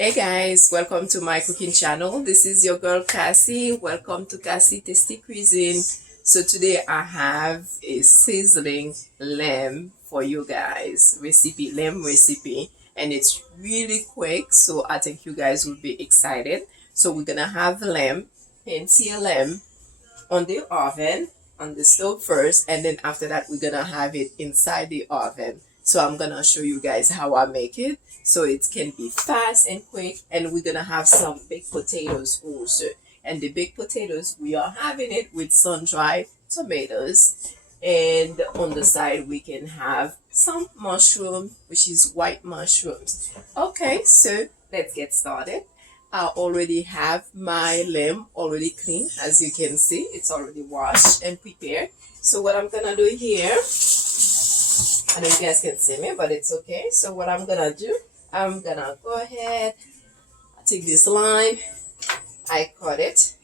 Hey guys, welcome to my cooking channel. This is your girl Cassie. Welcome to Cassie Tasty Cuisine. So today I have a sizzling lamb for you guys. Lamb recipe, and it's really quick, so I think you guys will be excited. So we're gonna have lamb, fancy lamb on the oven, on the stove first, and then after that we're gonna have it inside the oven. So I'm gonna show you guys how I make it so it can be fast and quick. And we're gonna have some baked potatoes also, and the baked potatoes we are having it with sun-dried tomatoes, and on the side we can have some mushroom, which is white mushrooms. Okay, so let's get started. I already have my lamb already clean. As you can see, it's already washed and prepared. So what I'm gonna do here, I know you guys can see me, but it's okay. So what I'm gonna do, I'm gonna go ahead, take this lime, I cut it.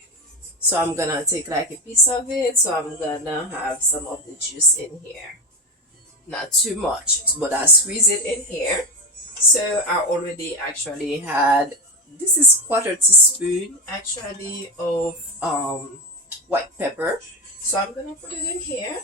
So I'm gonna take like a piece of it. So I'm gonna have some of the juice in here. Not too much, but I squeeze it in here. So I already actually had, this is quarter teaspoon actually of white pepper. So I'm gonna put it in here.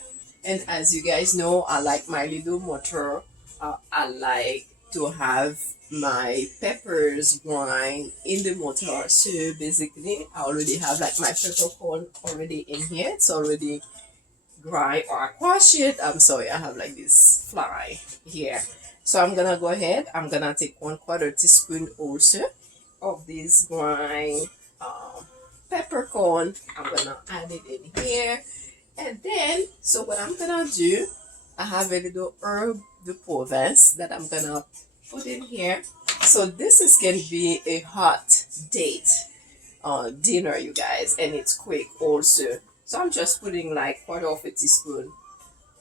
And as you guys know, I like my little mortar. I like to have my peppers grind in the mortar. So basically I already have like my peppercorn already in here. It's already grind, or I quash it. I'm sorry, I have like this fly here. So I'm gonna go ahead, I'm gonna take 1/4 teaspoon also of this grind peppercorn. I'm gonna add it in here. And then, so what I'm gonna do, I have a little herb de Provence that I'm gonna put in here. So this is can be a hot date dinner, you guys, and it's quick also. So I'm just putting like 1/4 teaspoon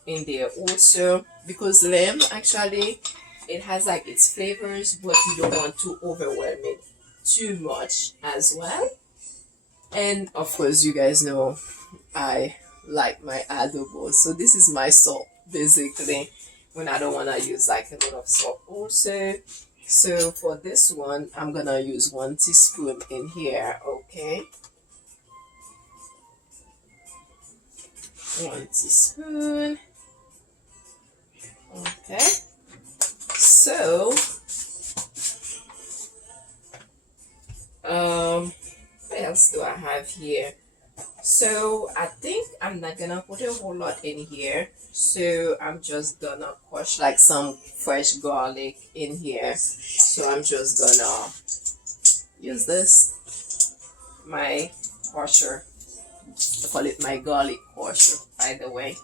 in there also, because lamb actually it has like its flavors, but you don't want to overwhelm it too much as well. And of course you guys know I like my adobo, so this is my salt basically when I don't want to use like a lot of salt also. So for this one I'm gonna use 1 teaspoon in here. Okay, 1 teaspoon. Okay, so what else do I have here? So I think I'm not gonna put a whole lot in here, so I'm just gonna crush like some fresh garlic in here. So I'm just gonna use this, my crusher. I call it my garlic crusher, by the way.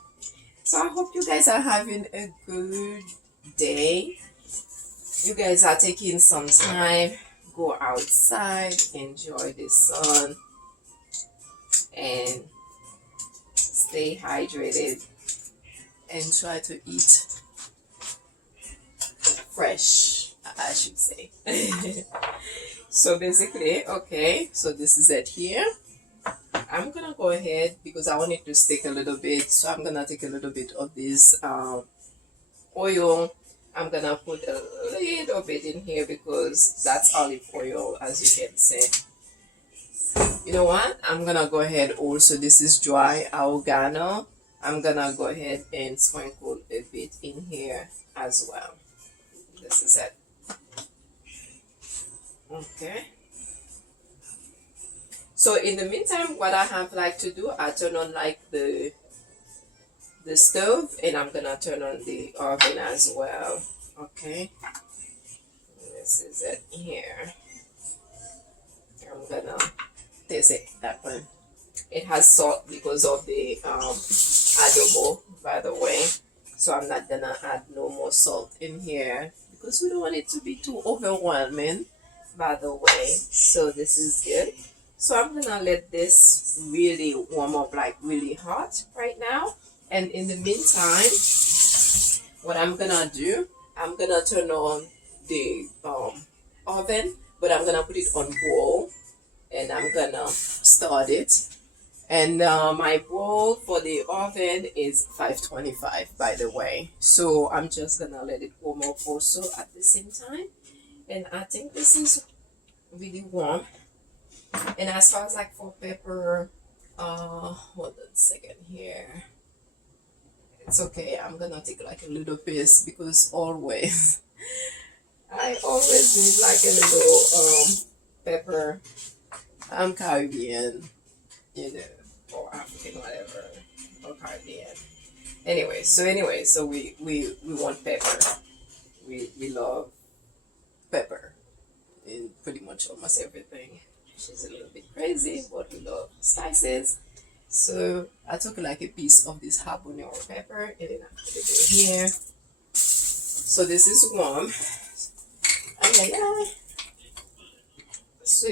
So I hope you guys are having a good day. You guys are taking some time, go outside, enjoy the sun, and stay hydrated, and try to eat fresh, I should say. So basically, okay, so this is it here. I'm gonna go ahead because I want it to stick a little bit, so I'm gonna take a little bit of this oil. I'm gonna put a little bit in here because that's olive oil, as you can see. You know what, I'm gonna go ahead also, this is dry oregano. I'm gonna go ahead and sprinkle a bit in here as well. This is it. Okay, so in the meantime what I have like to do, I turn on like the stove, and I'm gonna turn on the oven as well. Okay, this is it here. I'm gonna taste it. That one, it has salt because of the adobo, by the way, so I'm not gonna add no more salt in here because we don't want it to be too overwhelming, by the way. So this is good. So I'm gonna let this really warm up, like really hot right now. And in the meantime, what I'm gonna do, I'm gonna turn on the oven, but I'm gonna put it on boil, and I'm gonna start it. And my bowl for the oven is 525, by the way. So I'm just gonna let it warm up also at the same time. And I think this is really warm. And as far as like for pepper, hold on a second here. It's okay. I'm gonna take like a little piece because always I always need like a little pepper. I'm Caribbean, you know, or African, whatever, or Caribbean. So we want pepper. We love pepper in pretty much almost everything. She's a little bit crazy, but we love spices. So I took like a piece of this habanero pepper and then I put it in here. So this is warm. Ay, ay, ay. So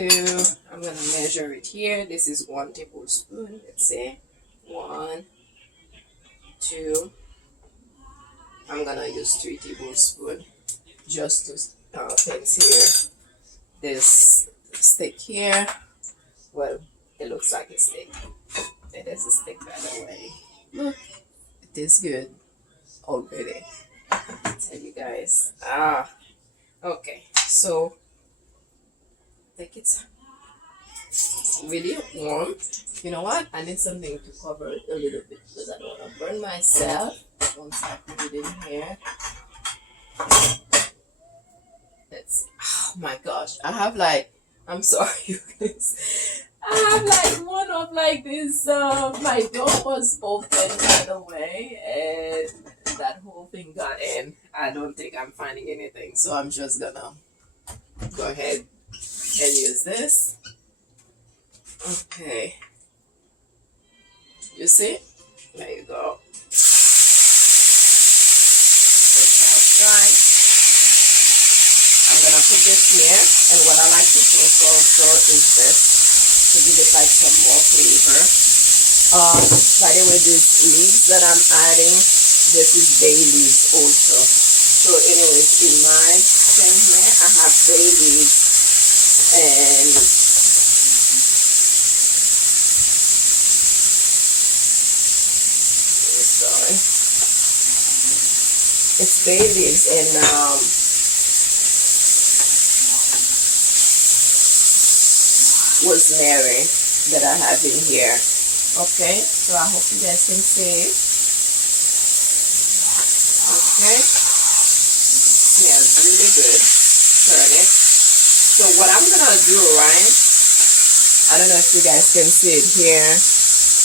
I'm gonna measure it here. This is 1 tablespoon. Let's say 1, 2. I'm gonna use 3 tablespoons just to conceal this steak here. Well, it looks like a steak. It is a steak, by the way. Look, it is good already. I tell you guys. Okay. So I think it's really warm. You know what? I need something to cover it a little bit because I don't want to burn myself once I put it in here. Oh my gosh. I have like, I'm sorry you guys. I have like one of like this, my door was open by the way and that whole thing got in. I don't think I'm finding anything. So I'm just gonna go ahead and use this. Okay. You see? There you go. It's now dry. I'm gonna put this here, and what I like to put also is this to give it like some more flavor. By the way, these leaves that I'm adding, this is bay leaves also. So anyways, in my pan here, I have bay leaves and sorry, it's bay leaves and rosemary that I have in here. Okay, so I hope you guys can see it. Okay, smells really good. Turn it. So what I'm gonna do, right? I don't know if you guys can see it here.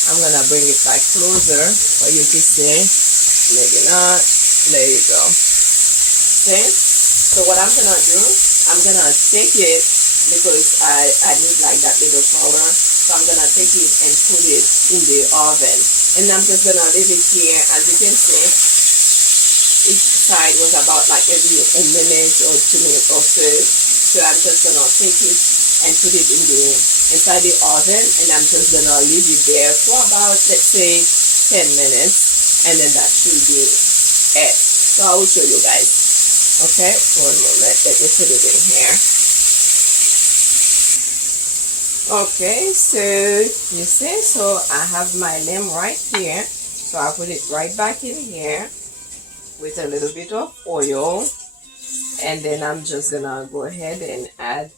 I'm gonna bring it back closer for you to see. Maybe not. There you go. See? So what I'm gonna do, I'm gonna take it because I need like that little color. So I'm gonna take it and put it in the oven. And I'm just gonna leave it here. As you can see, each side was about like maybe a minute or 2 minutes or so. So I'm just gonna take it and put it inside the oven, and I'm just gonna leave it there for about, let's say, 10 minutes, and then that should be it. So I will show you guys. Okay, one moment, let me put it in here. Okay, so you see, so I have my lamb right here. So I put it right back in here with a little bit of oil, and then I'm just gonna go ahead and add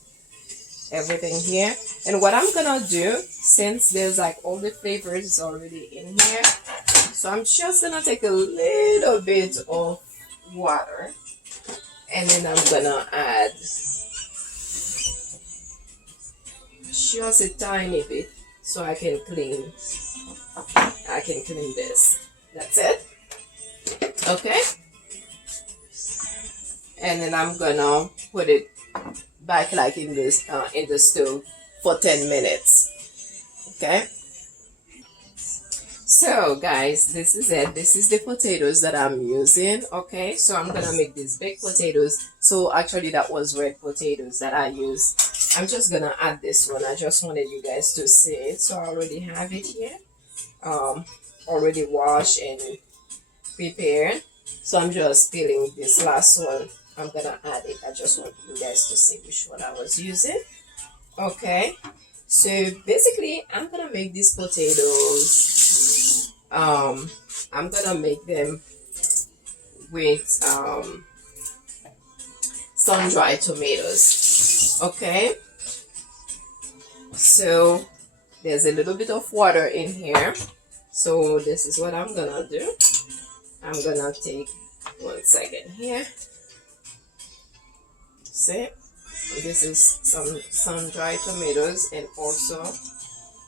everything here. And what I'm gonna do, since there's like all the flavors already in here, so I'm just gonna take a little bit of water, and then I'm gonna add just a tiny bit so I can clean this. That's it. Okay, and then I'm gonna put it back like in this in the stove for 10 minutes. Okay, so guys, this is it. This is the potatoes that I'm using. Okay, so I'm gonna make these baked potatoes. So actually that was red potatoes that I used. I'm just gonna add this one. I just wanted you guys to see it. So I already have it here, already washed and prepared. So I'm just peeling this last one. I'm gonna add it. I just want you guys to see which one I was using. Okay, so basically I'm gonna make these potatoes. I'm gonna make them with sun-dried tomatoes. Okay, So there's a little bit of water in here. So this is what I'm gonna do. I'm gonna take 1 second here. See, this is some sun-dried tomatoes, and also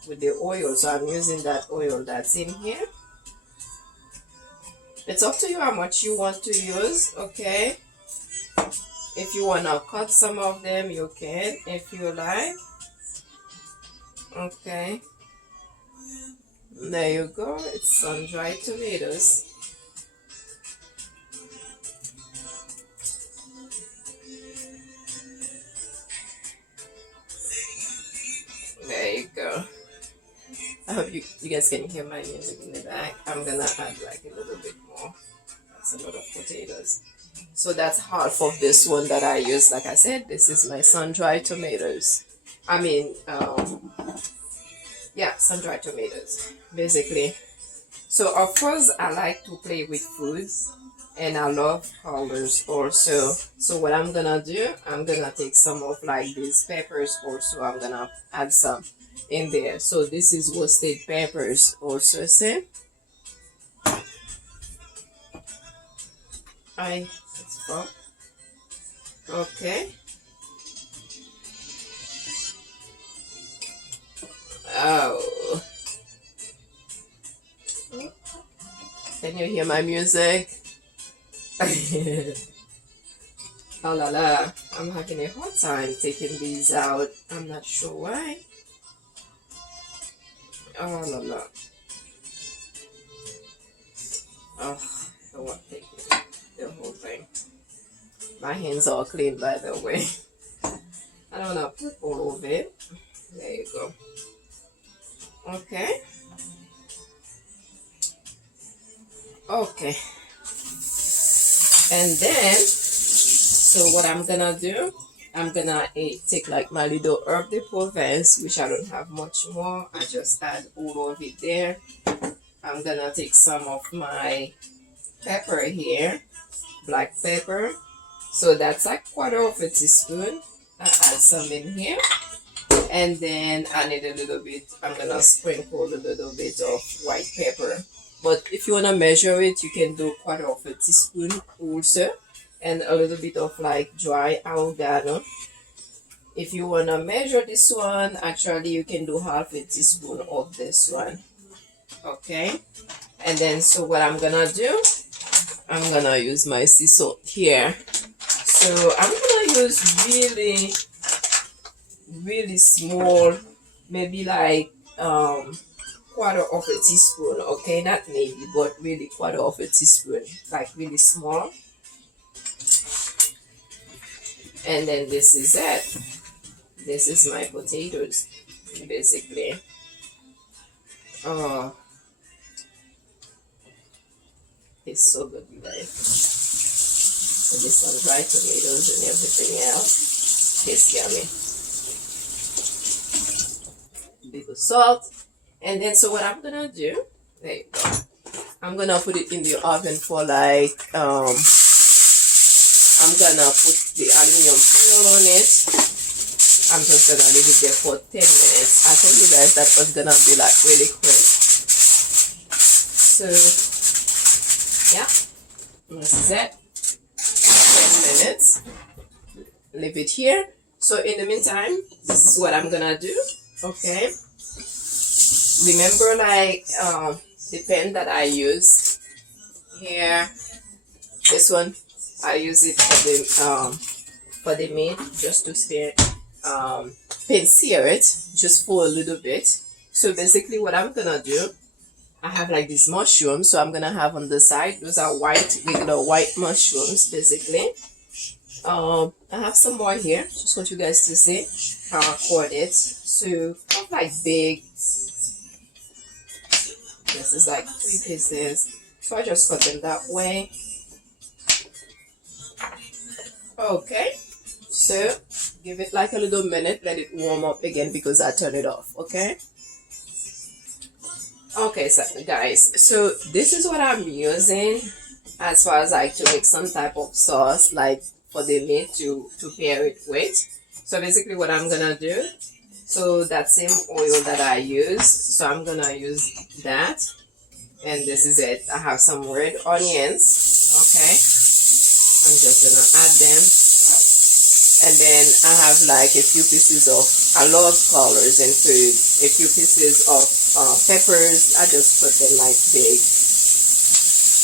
with the oil, so I'm using that oil that's in here. It's up to you how much you want to use, okay? If you want to cut some of them, you can, if you like. Okay. There you go. It's sun-dried tomatoes. There you go. I hope you guys can hear my music in the back. I'm gonna add like a little bit more. That's a lot of potatoes. So that's half of this one that I use. Like I said, this is my sun-dried tomatoes. I mean, yeah, sun-dried tomatoes, basically. So of course, I like to play with foods, and I love colors also. So what I'm gonna do, I'm gonna take some of like these peppers also. I'm gonna add some in there. So this is roasted peppers also. See, it's from, okay. Oh, can you hear my music? Oh la la, I'm having a hard time taking these out. I'm not sure why. Oh la la. Oh, I don't want to take the whole thing. My hands are clean, by the way. I don't want to put all of it. There you go. Okay. Okay. And then, so what I'm gonna do, I'm gonna take like my little herb de Provence, which I don't have much more. I just add all of it there. I'm gonna take some of my pepper here, black pepper. So that's like 1/4 teaspoon. I add some in here. And then I need a little bit, I'm gonna sprinkle a little bit of white pepper. But if you wanna measure it, you can do 1/4 teaspoon also. And a little bit of like dry oregano. If you wanna measure this one, actually you can do 1/2 teaspoon of this one. Okay. And then so what I'm gonna do, I'm gonna use my sea salt here. So I'm gonna use really small, maybe like 1/4 teaspoon. Okay, not maybe, but really 1/4 teaspoon, like really small. And then this is it. This is my potatoes, basically. Oh, it's so good, you guys. With this sun-dried tomatoes and everything else, tastes yummy. Bit of salt. And then so what I'm gonna do, there you go. I'm gonna put it in the oven for like I'm gonna put the aluminum foil on it. I'm just gonna leave it there for 10 minutes. I told you guys that was gonna be like really quick. So yeah, this is it. 10 minutes. Leave it here. So in the meantime, this is what I'm gonna do. Okay. Remember, like the pen that I use here, this one, I use it for the meat, just to spare pen sear it just for a little bit. So basically what I'm gonna do, I have like these mushrooms, so I'm gonna have on the side, those are white, regular white mushrooms basically. I have some more here, just want you guys to see how I cut it. So I have like big, this is like 3 pieces, so I just cut them that way. Okay, so give it like a little minute, let it warm up again because I turn it off. Okay. Okay, so guys, so this is what I'm using as far as like to make some type of sauce, like for the meat to pair it with. So basically what I'm gonna do, So that same oil that I use, so I'm gonna use that. And this is it. I have some red onions. Okay, I'm just gonna add them. And then I have like a few pieces of, I love colors in food, a few pieces of peppers. I just put them like big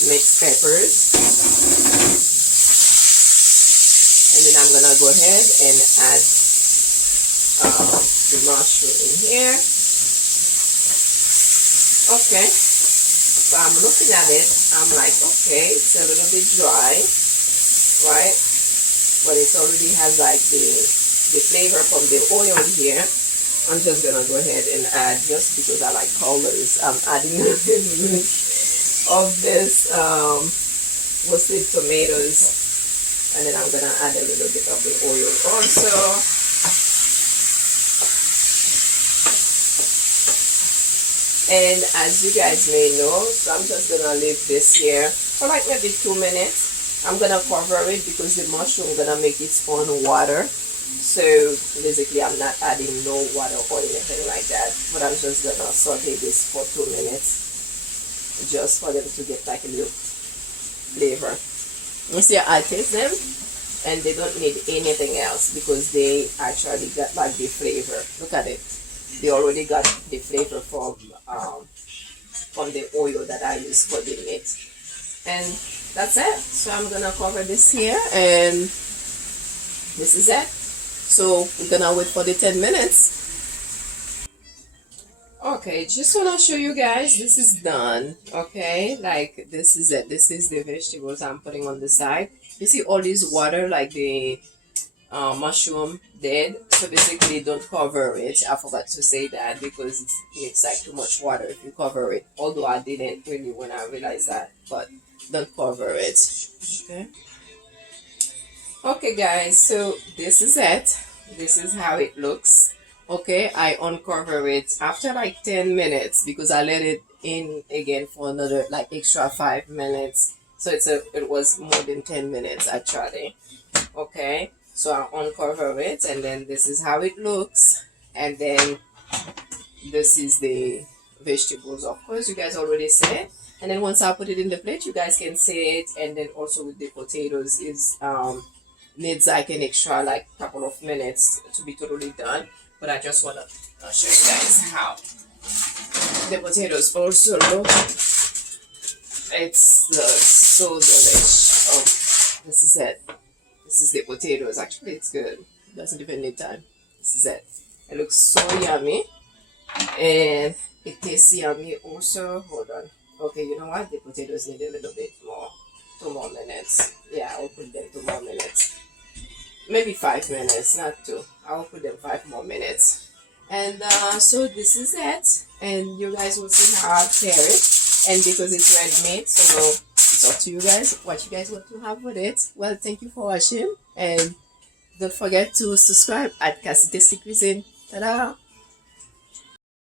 mixed peppers. And then I'm gonna go ahead and add the mushroom in here. Okay, so I'm looking at it, I'm like, okay, it's a little bit dry, right? But it already has like the flavor from the oil here. I'm just gonna go ahead and add, just because I like colors, I'm adding a little bit of this roasted tomatoes, and then I'm gonna add a little bit of the oil also. And as you guys may know, so I'm just gonna leave this here for like maybe 2 minutes. I'm gonna cover it because the mushroom gonna make its own water. So basically I'm not adding no water or anything like that, but I'm just gonna saute this for 2 minutes just for them to get like a little flavor. You see, I taste them and they don't need anything else because they actually got like the flavor. Look at it, they already got the flavor from the oil that I use for the meat. And that's it. So I'm gonna cover this here, and this is it. So we're gonna wait for the 10 minutes. Okay, just wanna show you guys, this is done. Okay, like this is it. This is the vegetables I'm putting on the side. You see all this water, like the mushroom did. So basically don't cover it. I forgot to say that because it's like too much water if you cover it, although I didn't really when I realized that, but don't cover it. Okay guys, so this is it. This is how it looks. Okay, I uncover it after like 10 minutes because I let it in again for another like extra 5 minutes, so it was more than 10 minutes actually. Okay, so I uncover it, and then this is how it looks, and then this is the vegetables. Of course you guys already said, and then once I put it in the plate you guys can see it. And then also with the potatoes is needs like an extra like couple of minutes to be totally done, but I just want to show you guys how the potatoes also look. It's so delicious. Oh, this is it. This is the potatoes. Actually it's good, it doesn't even need time. This is it. It looks so yummy and it tastes yummy also. Hold on. Okay, you know what, the potatoes need a little bit more, 2 more minutes. Yeah, I'll put them 2 more minutes, maybe 5 minutes, not 2. I'll put them 5 more minutes. And so this is it, and you guys will see how I prepare it. And because it's red meat, so it's up to you guys what you guys want to have with it. Well, thank you for watching, and don't forget to subscribe at Cassie Tasty Cuisine. Ta-da!